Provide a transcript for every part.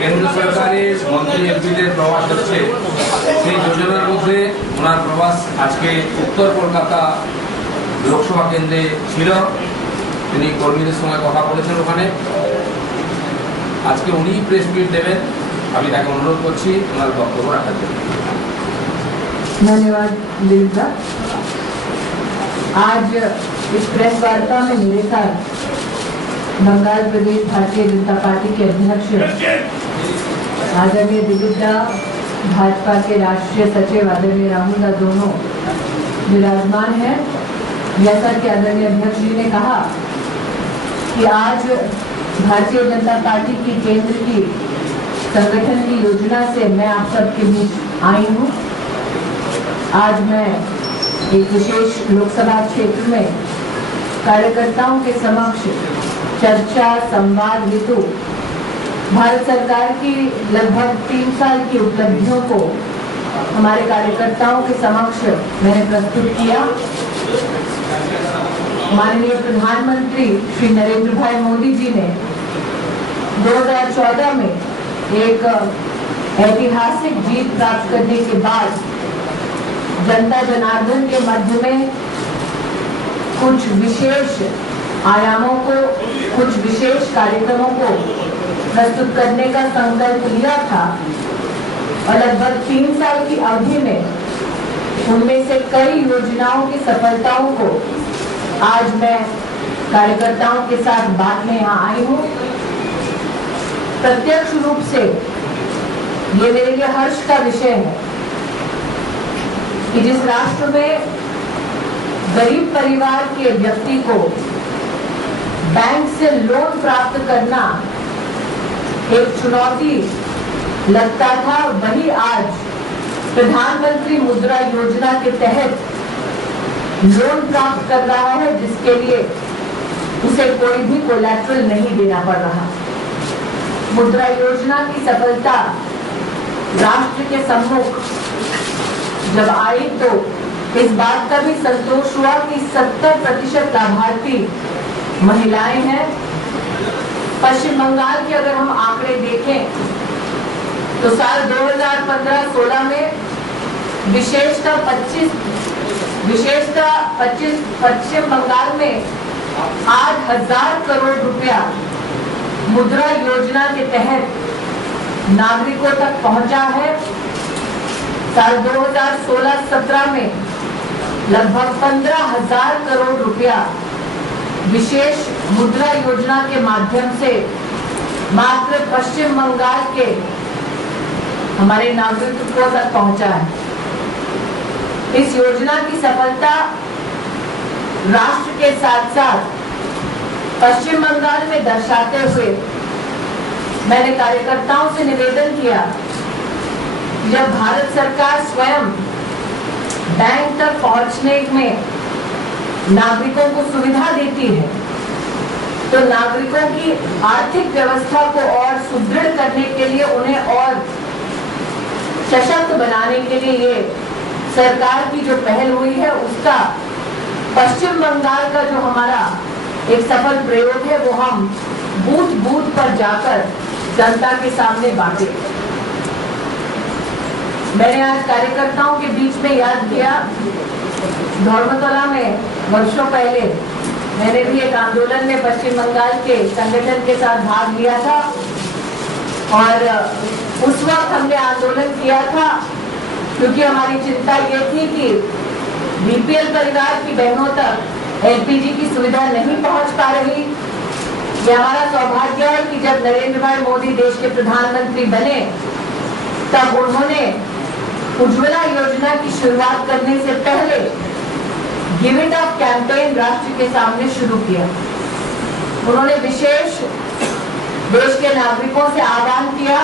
কেন্দ্র সরকারের মন্ত্রী এমপিদের প্রবাস হচ্ছে, সেই যোজনার মধ্যে ওনার প্রবাস আজকে উত্তর কলকাতা লোকসভা কেন্দ্রে ছিল। তিনি কর্মীদের সঙ্গে কথা বলেছেন ওখানে। আজকে উনি প্রেস মিট দেবেন, আমি তাকে অনুরোধ করছি ওনার বক্তব্য রাখার জন্য। धन्यवाद दिलीप। आज इस प्रेस वार्ता में मेरे साथ बंगाल प्रदेश भारतीय जनता पार्टी के अध्यक्ष आदरणीय दिलीप दा, भाजपा के राष्ट्रीय सचिव आदरणीय राहुल दा दोनों विराजमान हैं। जैसा कि आदरणीय अध्यक्ष जी ने कहा कि आज भारतीय जनता पार्टी की केंद्र की संगठन की योजना से मैं आप सबके बीच आई हूँ। आज मैं एक विशेष लोकसभा क्षेत्र में कार्यकर्ताओं के समक्ष चर्चा संवाद हेतु भारत सरकार की लगभग 3 साल की उपलब्धियों को हमारे कार्यकर्ताओं के समक्ष मैंने प्रस्तुत किया। माननीय प्रधानमंत्री श्री नरेंद्र भाई मोदी जी ने 2014 में एक ऐतिहासिक जीत प्राप्त करने के बाद जनता जनार्दन के मध्य में कुछ विशेष आयामों को, कुछ विशेष कार्यक्रमों को प्रस्तुत करने का संकल्प लिया था और लगभग 3 साल की अवधि में उनमें से कई योजनाओं की सफलताओं को आज मैं कार्यकर्ताओं के साथ बांटने यहाँ आई हूँ। प्रत्यक्ष रूप से ये मेरे लिए हर्ष का विषय है कि जिस राष्ट्र में गरीब परिवार के व्यक्ति को बैंक से लोन प्राप्त करना एक चुनौती लगता था, वही आज प्रधानमंत्री मुद्रा योजना के तहत लोन प्राप्त कर रहा है, जिसके लिए उसे कोई भी कोलैटरल नहीं देना पड़ रहा। मुद्रा योजना की सफलता राष्ट्र के सम्मुख जब आई तो इस बात का भी संतोष हुआ कि 70% लाभार्थी महिलाएं हैं। पश्चिम बंगाल के अगर हम आंकड़े देखें तो साल 2015-16 में विशेषतः पश्चिम बंगाल में 8,000 करोड़ रुपया मुद्रा योजना के तहत नागरिकों तक पहुंचा है। साल 2016-17 में लगभग 15,000 करोड़ रुपया विशेष मुद्रा योजना के माध्यम से मात्र पश्चिम बंगाल के हमारे नागरिकों तक पहुंचा है। इस योजना की सफलता राष्ट्र के साथ साथ पश्चिम बंगाल में दर्शाते हुए मैंने कार्यकर्ताओं से निवेदन किया, जब भारत सरकार स्वयं बैंक तक पहुंचने में नागरिकों को सुविधा देती है तो नागरिकों की आर्थिक व्यवस्था को और सुदृढ़ करने के लिए, उन्हें और सशक्त बनाने के लिए ये सरकार की जो पहल हुई है उसका पश्चिम बंगाल का जो हमारा एक सफल प्रयोग है वो हम बूथ बूथ पर जाकर जनता के सामने बांटे। मैंने आज कार्यकर्ताओं के बीच में याद किया, धर्मतला में वर्षों पहले मैंने भी एक आंदोलन में पश्चिम बंगाल के संगठन के साथ भाग लिया था और उस वक्त हमने आंदोलन किया था क्योंकि हमारी चिंता ये थी कि बीपीएल परिवार की बहनों तक एलपीजी की सुविधा नहीं पहुंच पा रही। ये हमारा सौभाग्य है कि जब नरेंद्र भाई मोदी देश के प्रधानमंत्री बने तब उन्होंने उज्ज्वला योजना की शुरुआत करने से पहले गिव इट अप कैंपेन राष्ट्र के सामने शुरू किया। उन्होंने विशेष देश के नागरिकों से आह्वान किया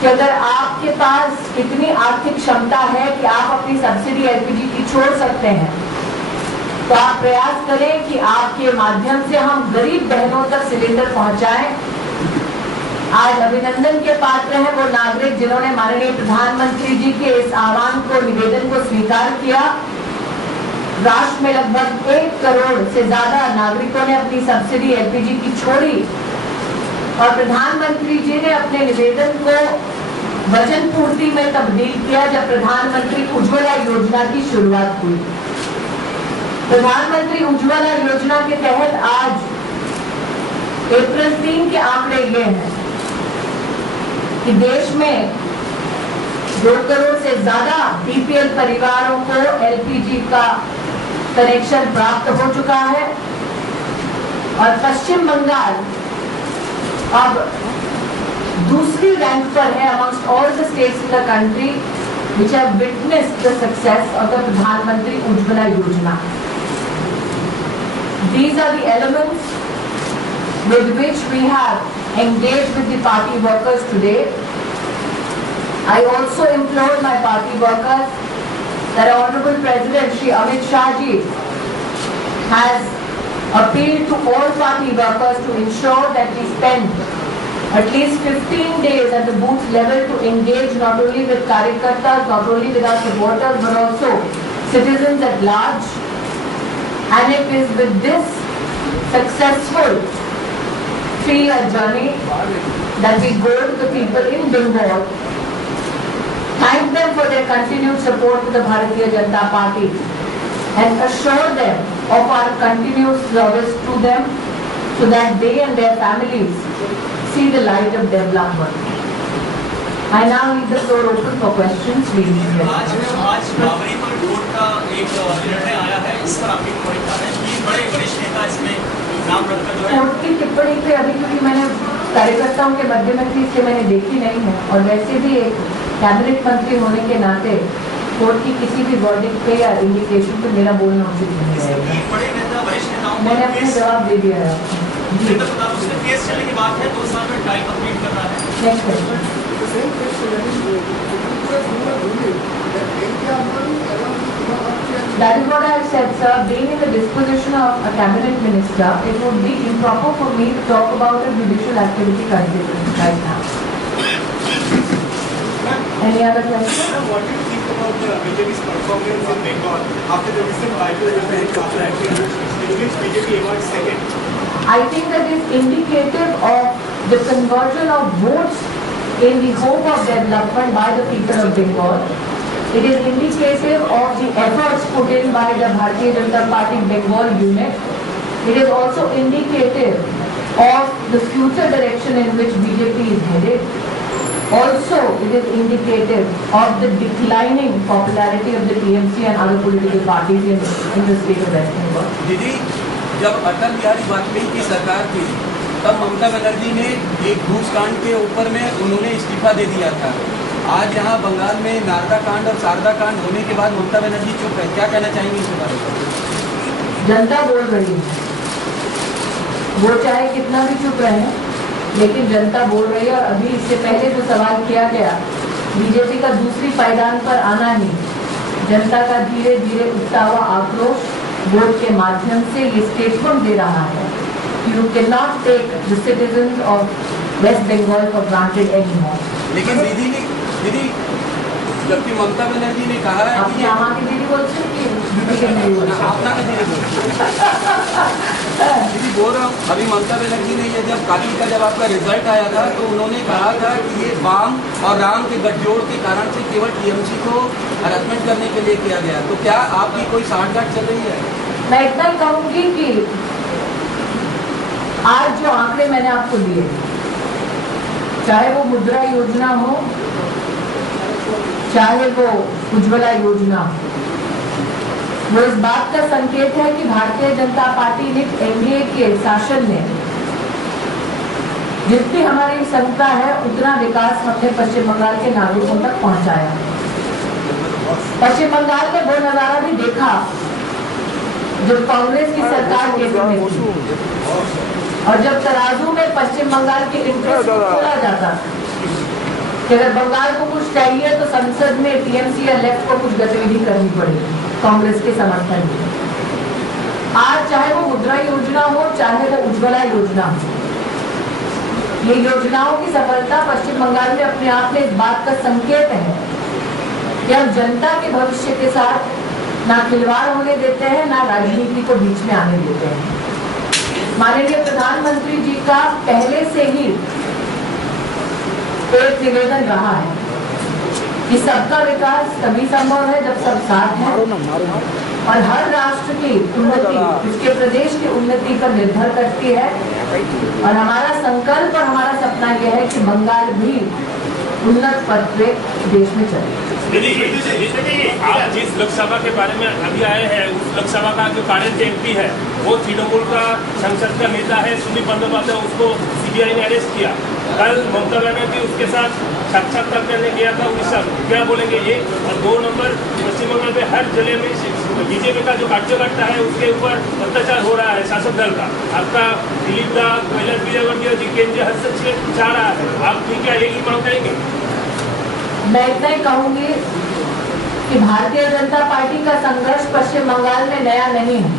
कि अगर आपके पास इतनी आर्थिक क्षमता है कि आप अपनी सब्सिडी एलपीजी की छोड़ सकते हैं तो आप प्रयास करें कि आपके माध्यम से हम गरीब बहनों तक सिलेंडर पहुंचाएं। आज अभिनंदन के पात्र हैं वो नागरिक जिन्होंने माननीय प्रधानमंत्री जी के इस आह्वान को, निवेदन को स्वीकार किया। राष्ट्र में लगभग 1 करोड़ से ज्यादा नागरिकों ने अपनी सब्सिडी एलपीजी की छोड़ी और प्रधानमंत्री जी ने अपने निवेदन को वचन पूर्ति में तब्दील किया जब प्रधानमंत्री उज्ज्वला योजना की शुरुआत हुई। प्रधानमंत्री उज्ज्वला योजना के तहत आज अप्रैल 3 के आंकड़े ये हैं कि देश में 2 करोड़ से ज्यादा बीपीएल परिवारों को एलपीजी का कनेक्शन प्राप्त हो चुका है और पश्चिम बंगाल अब दूसरी रैंक पर है amongst all the states in the country which have witnessed the success of the प्रधानमंत्री उज्ज्वला योजना. These are the elements with which we have engaged with the party workers today. I also implore my party workers that Honorable President Shri Amit Shah ji has appealed to all party workers to ensure that we spend at least 15 days at the booth level to engage not only with Karyakartas, not only with our supporters, but also citizens at large. And it is with this successful 3-year journey that we go to the people in Bengal, thank them for their continued support to the Bharatiya Janata Party and assure them of our continued service to them so that they and their families see the light of development. I now leave the floor open for questions. आज बाबरी पर court का एक निर्णय आया है, इस पर आपकी भूमिका है कि बड़े वरिष्ठ नेता इसमें नाम रखकर जो है कोर्ट की टिप्पणी पे अभी क्योंकि मैंने कार्यकर्ताओं के मध्य में थी इसलिए मैंने देखी नहीं है और वैसे भी एक कैबिनेट मंत्री होने के नाते कोर्ट की किसी भी वर्डिक्ट पे या इंडिकेशन पे मेरा बोलना उचित नहीं है। बड़े नेता वरिष्ठ नेताओं मैंने अपना जवाब दे दिया है। उसके केस चलने की बात है, 2 साल में टाइम कंप्लीट कर रहा है। Next question. That is what I have said, sir. Being in the disposition of a cabinet minister, it would be improper for me to talk about a judicial activity currently right now. Any other question? What do you think about the BJP's performance in Bengal after the recent bilateral in which BJP emerged second? I think that is indicative of the conversion of votes in the hope of development by the people of Bengal. It is indicative of the efforts put in by the Bharatiya Janata Party Bengal unit. It is also indicative of the future direction in which BJP is headed. Also, it is indicative of the declining popularity of the TMC and other political parties in the state of West Bengal. दीदी, जब अटल बिहारी वाजपेयी की सरकार थी तब ममता बनर्जी ने एक घूस कांड के ऊपर में उन्होंने इस्तीफा दे दिया था। आज यहाँ बंगाल में नारदा कांड और शारदा कांड होने के बाद ममता बनर्जी चुप है, क्या कहना चाहेंगे इस बारे में? जनता बोल रही है, वो चाहे कितना भी चुप रहे, लेकिन जनता बोल रही है। और अभी इससे पहले जो सवाल किया गया, बीजेपी का दूसरी पायदान पर आना ही जनता का धीरे धीरे उठता हुआ आक्रोश वोट के माध्यम से ये स्टेटमेंट दे रहा है कि you can not take the citizens of West Bengal for granted anymore. लेकिन दीदी जबकि ममता बनर्जी ने कहा है आप कि यहाँ की दीदी बोलते हैं कि दीदी के नहीं बोलते? अपना का दीदी बोल रहा हूँ। अभी ममता बनर्जी ने ये जब कातिल का जब आपका रिजल्ट आया था तो उन्होंने कहा था कि ये वाम और राम के गठजोड़ के कारण से केवल टीएमसी को हरासमेंट करने के लिए किया गया। तो क्या आपकी कोई साठगांठ चल रही है? मैं इतना ही कहूँगी कि आज जो आंकड़े मैंने आपको दिए, चाहे वो मुद्रा योजना हो, चाहे वो उज्ज्वला योजना, वो इस बात का संकेत है कि भारतीय जनता पार्टी ने एनडीए के शासन में जितनी हमारी क्षमता है उतना विकास हमने पश्चिम बंगाल के नागरिकों तक पहुंचाया। पश्चिम बंगाल में वो नजारा भी देखा जब कांग्रेस की सरकार के समय थी और जब तराजू में पश्चिम बंगाल के इंटरेस्ट को तोला जाता था कि अगर बंगाल को कुछ चाहिए तो संसद में टीएमसी या लेफ्ट को कुछ गतिविधि करनी पड़ेगी कांग्रेस के समर्थन में। आज चाहे वो मुद्रा योजना हो, चाहे वो उज्ज्वला योजना हो, ये योजनाओं की सफलता पश्चिम बंगाल में अपने आप में इस बात का संकेत है कि हम जनता के भविष्य के साथ ना खिलवाड़ होने देते हैं, ना राजनीति को बीच में आने देते हैं। माननीय प्रधानमंत्री जी का पहले से ही एक निवेदन रहा है कि सबका विकास तभी संभव है जब सब साथ हैं और हर राष्ट्र की उन्नति उसके प्रदेश की उन्नति पर निर्भर करती है। और हमारा संकल्प और हमारा सपना यह है कि बंगाल भी उन्नत पथ पे देश में चले। आप जिस लोकसभा के बारे में अभी आए हैं उस लोकसभा का जो करेंट एमपी है वो तृणमूल का संसद का नेता है सुदीप बंदोपाध्याय, उसको सीबीआई ने अरेस्ट किया। कल ममता बनर्जी उसके साथ साक्षात्कार करने गया था उड़ीसा में, क्या बोलेंगे ये? और 2 नंबर पश्चिम बंगाल में हर जिले में बीजेपी का जो कार्यकर्ता है उसके ऊपर अत्याचार हो रहा है शासक दल का। आपका दिलीप दा कैलाश विजयवर्गीय जी केंद्रीय हस्तक्षेप चाह रहा है, आप भी क्या यही मांग करेंगे? मैं इतना ही कहूंगी कि भारतीय जनता पार्टी का संघर्ष पश्चिम बंगाल में नया नहीं है।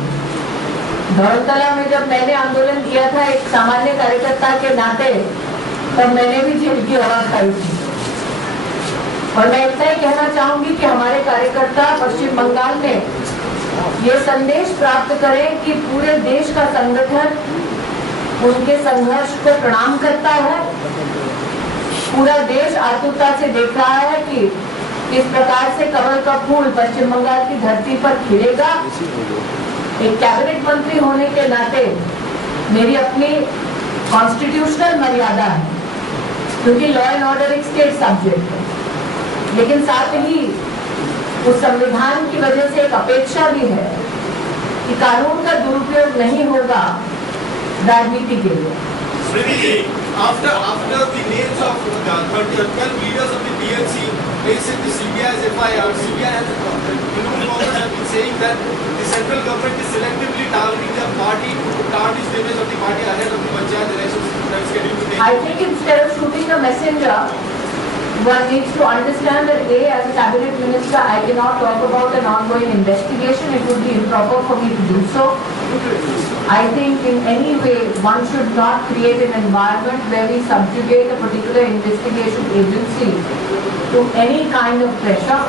धर्मतला में जब मैंने आंदोलन किया था एक सामान्य कार्यकर्ता के नाते, तब मैंने भी जेल की हवा खाई थी। और मैं इतना ही कहना चाहूंगी कि हमारे कार्यकर्ता पश्चिम बंगाल में ये संदेश प्राप्त करें कि पूरे देश का संगठन उनके संघर्ष को प्रणाम करता है। पूरा देश आतुरता से देख रहा है कि किस प्रकार से कमल का फूल पश्चिम बंगाल की धरती पर खिलेगा। एक कैबिनेट मंत्री होने के नाते मेरी अपनी कॉन्स्टिट्यूशनल मर्यादा है, क्योंकि लॉ एंड ऑर्डर एक स्टेट सब्जेक्ट है, लेकिन साथ ही उस संविधान की वजह से एक अपेक्षा भी है कि कानून का दुरुपयोग नहीं होगा राजनीति के लिए। After the names of 12 leaders of the PLC facing the CBI's FIR, CBI has been saying that the central government is selectively targeting their party to tarnish the image of the party ahead of the Panchayat elections that is scheduled to take. I think instead of shooting a messenger, one needs to understand that as a cabinet minister, I cannot talk about an ongoing investigation. It would be improper for me to do so. I think in any way, one should not create an environment where we subjugate a particular investigation agency to any kind of pressure.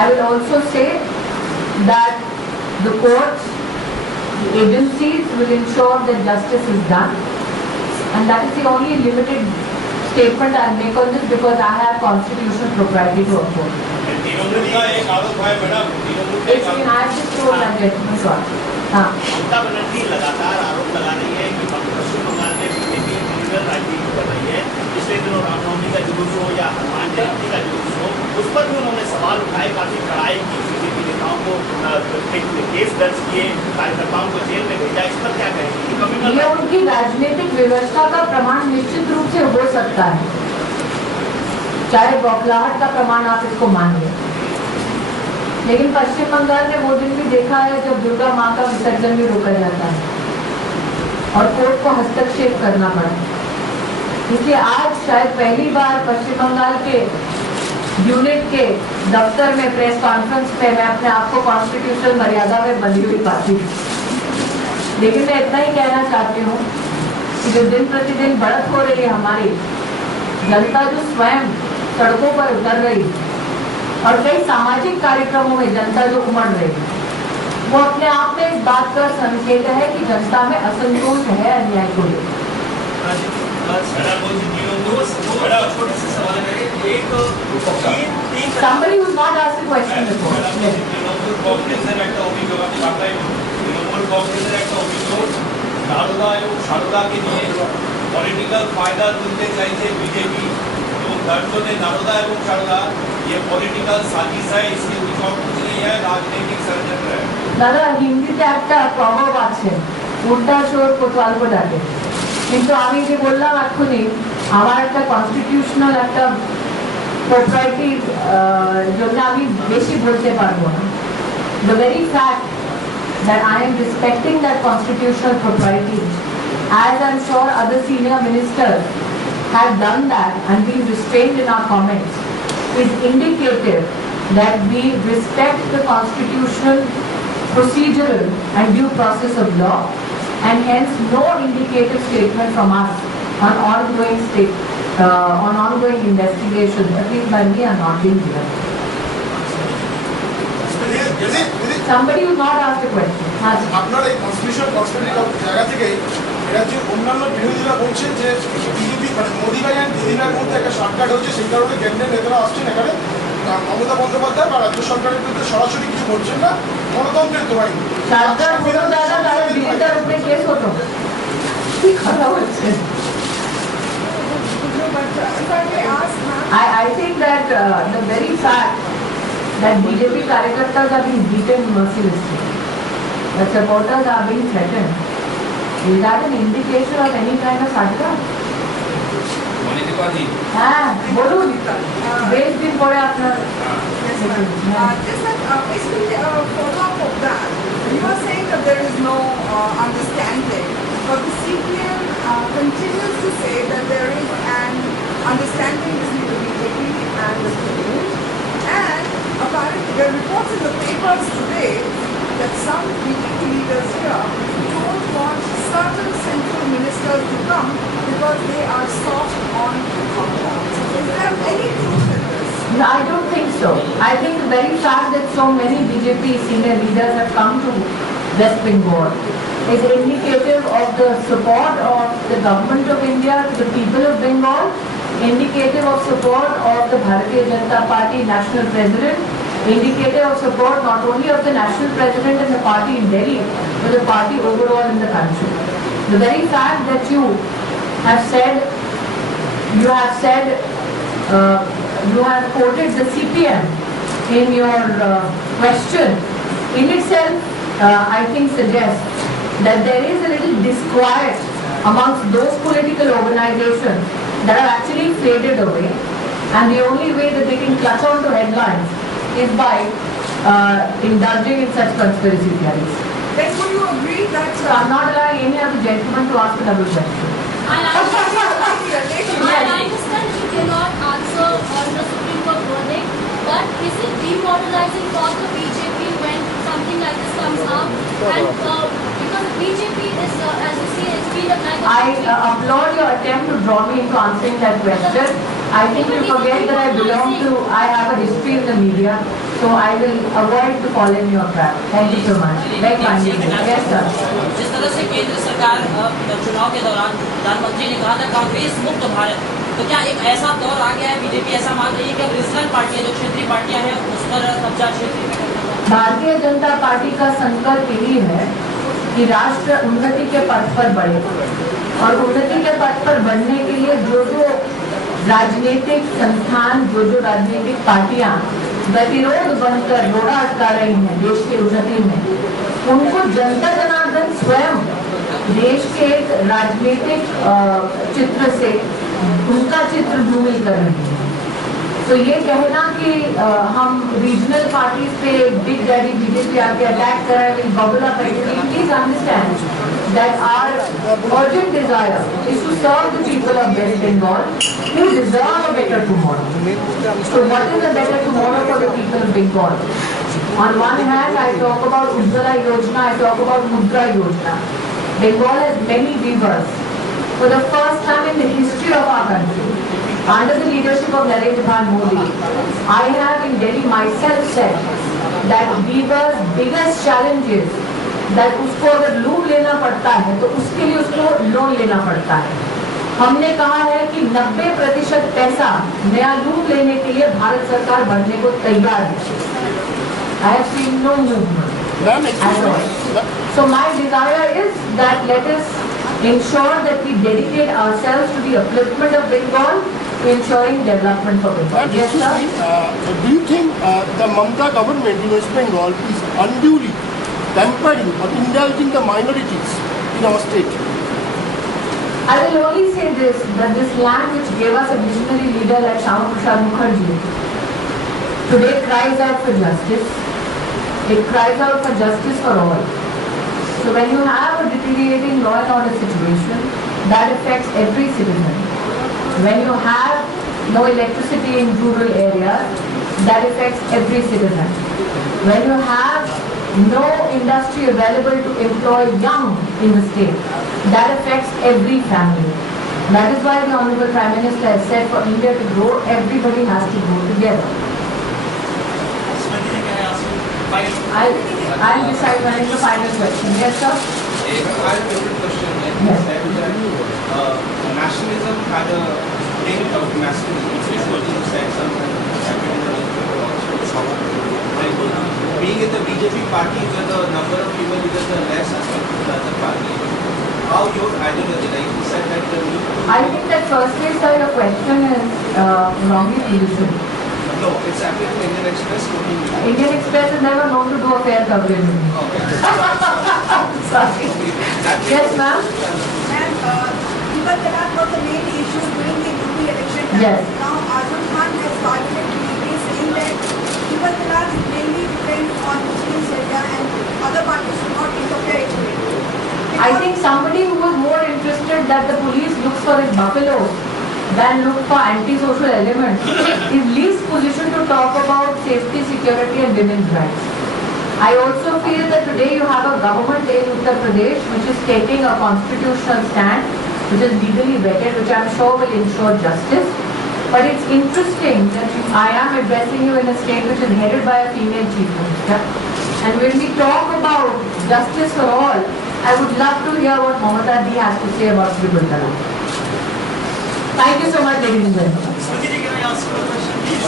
I will also say that the courts, the agencies will ensure that justice is done, and that is the only limited statement I make on this, because I have constitutional propriety to uphold. Mamata Banerjee लगातार आरोप लगा रही है कि पश्चिम बंगाल में BJP legal राजनीति कर रही है। पिछले दिनों रामनवमी का जुलूस हो या हनुमान जयंती का जुलूस हो, उस पर भी उन्होंने सवाल उठाए, काफी कड़ाई की, बीजेपी नेताओं को केस दर्ज किए, कार्यकर्ताओं को जेल में भेजा। इस पर क्या कहेंगे? ये उनकी राजनीतिक व्यवस्था का प्रमाण निश्चित रूप से हो सकता है, चाहे बौखलाहट का प्रमाण आप इसको मानिए, लेकिन पश्चिम बंगाल ने वो दिन भी देखा है जब दुर्गा माँ का विसर्जन भी रोका जाता है और कोर्ट को हस्तक्षेप करना पड़ा। इसलिए आज शायद पहली बार पश्चिम बंगाल के यूनिट के दफ्तर में प्रेस कॉन्फ्रेंस में मैं अपने आप को कॉन्स्टिट्यूशनल मर्यादा में बंधी हुई पाती हूँ। लेकिन मैं इतना ही कहना चाहती हूँ कि जो दिन प्रतिदिन बढ़त हो रही है हमारी जनता, जो स्वयं सड़कों पर उतर रही और कई सामाजिक कार्यक्रमों में जनता जो उमड़ रही है, वो अपने आप में इस बात का संकेत है कि जनता में असंतोष है अन्याय को लेकर। Somebody who not asked a question before. नारोदा एवं शारदा के लिए पॉलिटिकल फायदा तुलते चाहिए बीजेपी, तो दर्जों ने नारोदा एवं शारदा ये पॉलिटिकल साजिश है, इसके कुछ और कुछ नहीं है, राजनीतिक षड्यंत्र है। दादा हिंदीতে একটা প্রভাব আছে, উল্টা শোর কোতোয়াল को डाले, কিন্তু আমি যে বললাম এখনই আমার একটা কনস্টিটিউশনাল একটা প্রপার্টির জন্য আমি বেশি বলতে পারবো না। The very fact that I am respecting that constitutional propriety, as I'm sure other senior ministers have done that and been restrained in our comments, is indicative that we respect the constitutional, procedural and due process of law, and hence no indicative statement from us on ongoing investigations, at least by me, are not being given. Somebody who's not asked a question. Ask. আপনার এই constitution constitution জায়গা থেকেই এরা যে অন্যান্য বিরোধীরা বলছেন যে বিজেপি মানে মোদী ভাই আর দিদিভাইয়ের মধ্যে একটা শর্টকাট হচ্ছে, সেই কারণে কেন্দ্রের নেতারা আসছেন এখানে মমতা বন্দ্যোপাধ্যায় বা রাজ্য সরকারের বিরুদ্ধে সরাসরি কিছু বলছেন না, গণতন্ত্রের দোহাই দিয়ে। সরকার পুরো দাদা তার বিরুদ্ধে উপরে কেস হতো কি কথা হচ্ছে I think that the very fact that BJP कार्यकर्ताs are being beaten mercilessly, that supporters are being threatened, is that an indication of any kind of sadhana? हाँ, बोलूँ, 20 दिन पड़े आपने Just that basically follow-up of that. You are saying that there is no understanding, but the CPM continues to say that there is an understanding between the BJP and the students. And apparently there are reports in the papers today that some BJP leaders here don't want certain central ministers to come because they are soft on compounds. Is there any truth in this? No, I don't think so. I think the very fact that so many BJP senior leaders have come to West Bengal is indicative of the support of the government of India to the people of Bengal, indicative of support of the Bharatiya Janata Party national president, indicative of support not only of the national president and the party in Delhi, but the party overall in the country. The very fact that you have quoted the CPM in your question in itself, I think suggests that there is a little disquiet amongst those political organizations that have actually faded away, and the only way that they can clutch on to headlines is by indulging in such conspiracy theories. Then would you agree that So I'm not allowing any other gentleman to ask a double question. I understand you cannot answer on the Supreme Court verdict, but is it demoralizing for the BJP when something like this comes up? And because BJP is, as you see, it's been a kind of... I applaud your attempt to draw me into answering that question. I think you forget that I have a history in the media, so I will avoid to fall in your trap. Thank you so much. Very kindly. Yes, sir. जिस तरह से केंद्र सरकार चुनाव के दौरान प्रधानमंत्री ने कहा था कांग्रेस मुक्त भारत, तो क्या एक ऐसा दौर आ गया है, बीजेपी ऐसा मान रही है कि अब रीजनल पार्टियां जो क्षेत्रीय पार्टियां हैं उस पर कब्जा क्षेत्रीय में करना? भारतीय जनता पार्टी का संकल्प यही है कि राष्ट्र उन्नति के पथ पर बढ़े, और उन्नति के पथ पर बढ़ने के लिए जो राजनीतिक संस्थान, जो राजनीतिक पार्टियां गतिरोध बनकर रोड़ा अटका रही हैं देश की उन्नति में, उनको जनता जनार्दन स्वयं देश के एक राजनीतिक चित्र से उनका चित्र धूमिल कर रही है। तो ये कहना कि हम रीजनल पार्टीज पे बिग डैडी बीजेपी आके अटैक कर रहे हैं, bubble up, please understand that our urgent desire is to serve the people of West Bengal who deserve a better tomorrow. So what is a better tomorrow for the people of Bengal? On one hand, I talk about Ujjwala Yojana, I talk about Mudra Yojana. Bengal has many weavers. For the first time in the history of our country, under the leadership of Narendra Modi, I have in Delhi myself said that weavers' biggest challenge is that उसको अगर loom लेना पड़ता है तो उसके लिए उसको loan लेना पड़ता है। हमने कहा है कि 90% पैसा नया लूम लेने के लिए भारत सरकार भरने को तैयार है। I have seen no movement at all. So my desire is that let us ensure that we dedicate ourselves to the upliftment of Bengal, to ensuring development for Bengal. Yes, sir. Do you think the Mamata government in West Bengal is unduly pampering or indulging the minorities in our state? I will only say this, that this land which gave us a visionary leader like Shyama Prasad Mukherjee today cries out for justice. It cries out for justice for all. So when you have a deteriorating law and order situation, that affects every citizen. When you have no electricity in rural areas, that affects every citizen. When you have no industry available to employ young in the state, that affects every family. That is why the Honorable Prime Minister has said for India to grow, everybody has to grow together. I'll decide when it's the final question. Yes, sir? My favorite question is that nationalism had a thing of nationalism. It's what you said sometimes. Being in the BJP party where the number of people is the less as compared to the other party, how your ideology, like you said that the need to... I think that firstly, sir, your question is wrongly positioned. No, it's happening to Indian Express. Indian Express is never known to do a fair coverage. Okay. Sorry. Yes, ma'am? And Tribal Talaq was the main issue during the UP election. Yes. Now Azam Khan has targeted PDP saying that Tribal Talaq mainly depends on Muslim Sharia and other parties should not interfere into it. I think somebody who was more interested that the police looks for his buffalo than look for anti-social elements is least positioned to talk about safety, security and women's rights. I also feel that today you have a government in Uttar Pradesh which is taking a constitutional stand, which is legally vetted, which I'm sure will ensure justice. But it's interesting that I am addressing you in a state which is headed by a female chief minister. And when we talk about justice for all, I would love to hear what Mamata Ji has to say about Tribal Talaq. Thank you so much, ladies and gentlemen. Smriti ji, can I ask you a question, please?